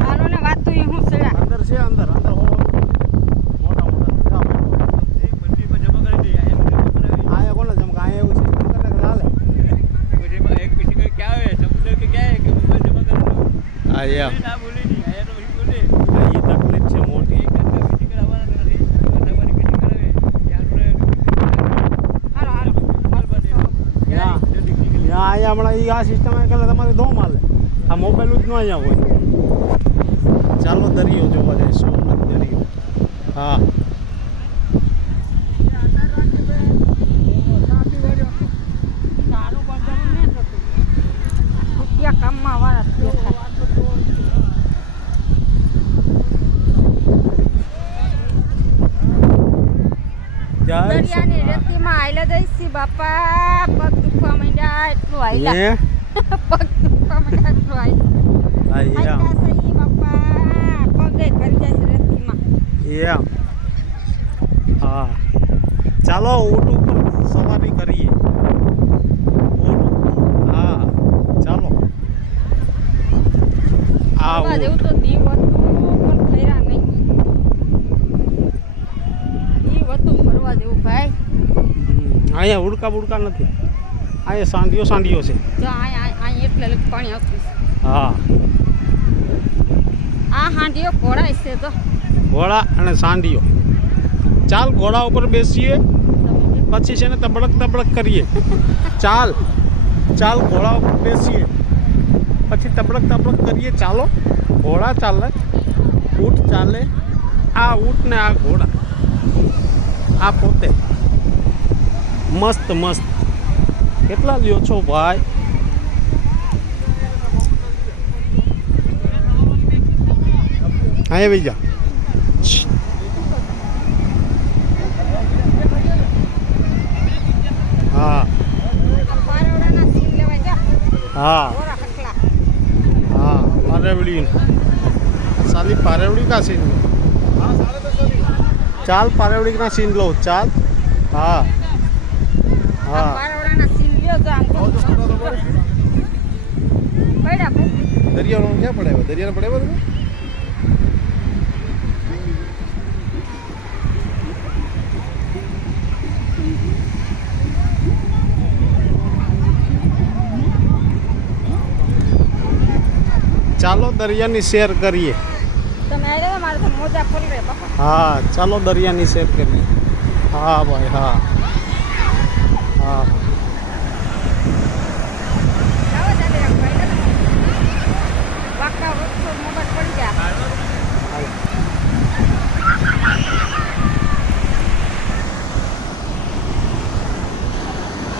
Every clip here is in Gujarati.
હાલો ને વાત તો હું સડા અંદર છે અંદર અંદર મોટા મોટા એક મંડી પર જમા કરી દે આયા કોને જમા આયા એવું સિસ્ટમ કરે કે હાલે એક किसी को क्या है समुद्र के क्या है कि ऊपर जमा कर दो आया ना बोले नहीं आया तो वही बोले ये तकलीफ છે મોટી એક કરતા બીજી કર આવવાના નથી તમારી મીટિંગ કરાવે યાર હાલો હાલો હાલ બને યા આયા હમણાં ઈ આ સિસ્ટમ એ કલે તમારે દો માલે આ મોબાઈલ જ ન આયા હોય ચાલો દરિયો જોવા જાય સોમનાથ દરિયો હા કામમાં વાળા દરિયાની રેતીમાં આયલા જઈશી બાપા પગ દુખવા માંડ્યા એટલું આયલા પગ દુખવા માંડ્યા એટલું આયલા સહી બાપા પગે કરી જાય રેતીમાં હા ચાલો ઊંટ ઉપર સવારી કરીએ હા ચાલો આ જેવું તો દીવ હતું પણ ફર્યા નહીં દીવ હતું ફરવા જેવું ભાઈ અહીંયા ઉડકા બુડકા નથી અહીંયા સાંડિયો છે જો અહીંયા એટલે પાણી આવતું છે હા આ હાંડિયો ઘોડા છે તો ઘોડા અને સાંડિયો ચાલ ઘોડા ઉપર બેસીએ પછી છે ને તબડક કરીએ ચાલ ઘોડા ઉપર બેસીએ પછી તબડક કરીએ ચાલો ઘોડા ચાલે ઊંટ ચાલે આ ઊંટ ને આ ઘોડા આ પોતે મસ્ત કેટલા લ્યો છો ભાઈ અહીંયા બીજા હા હા पारेवड़ी साली पारेवड़ी का सीन लो चाल पारेवड़ी का सीन लो चाल हाँ हाँ दरिया क्या पड़ेगा दरिया पड़ेगा ચાલો દરિયાની શેર કરીએ હા ચાલો દરિયાની શેર કરીએ હા ભાઈ હા હા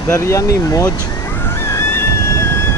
દરિયાની મોજ